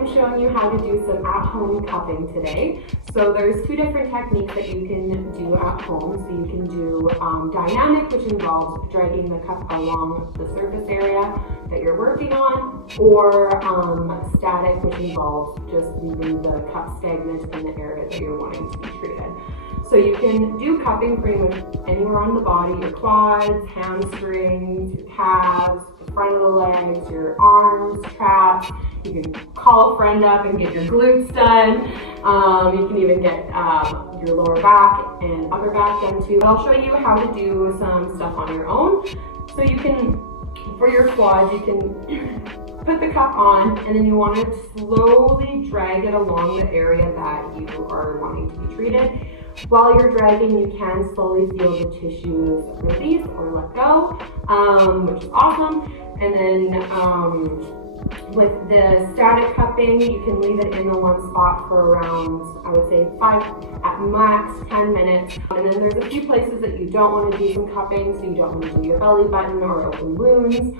am showing you how to do some at-home cupping today. So there's two different techniques that you can do at home. So you can do dynamic, which involves dragging the cup along the surface area that you're working on, or static, which involves just leaving the cup stagnant in the area that you're wanting to be treated. So you can do cupping pretty much anywhere on the body, your quads, hamstrings, your calves, the front of the legs, your arms, traps. You can call a friend up and get your glutes done. You can even get your lower back and upper back done too. I'll show you how to do some stuff on your own. So you can, for your quads, you can put the cup on, and then you want to slowly drag it along the area that you are wanting to be treated. While you're dragging, you can slowly feel the tissues release or let go, which is awesome. And then with the static cupping, you can leave it in the one spot for around, I would say 5, at max 10 minutes. And then there's a few places that you don't want to do some cupping, so you don't want to do your belly button or open wounds.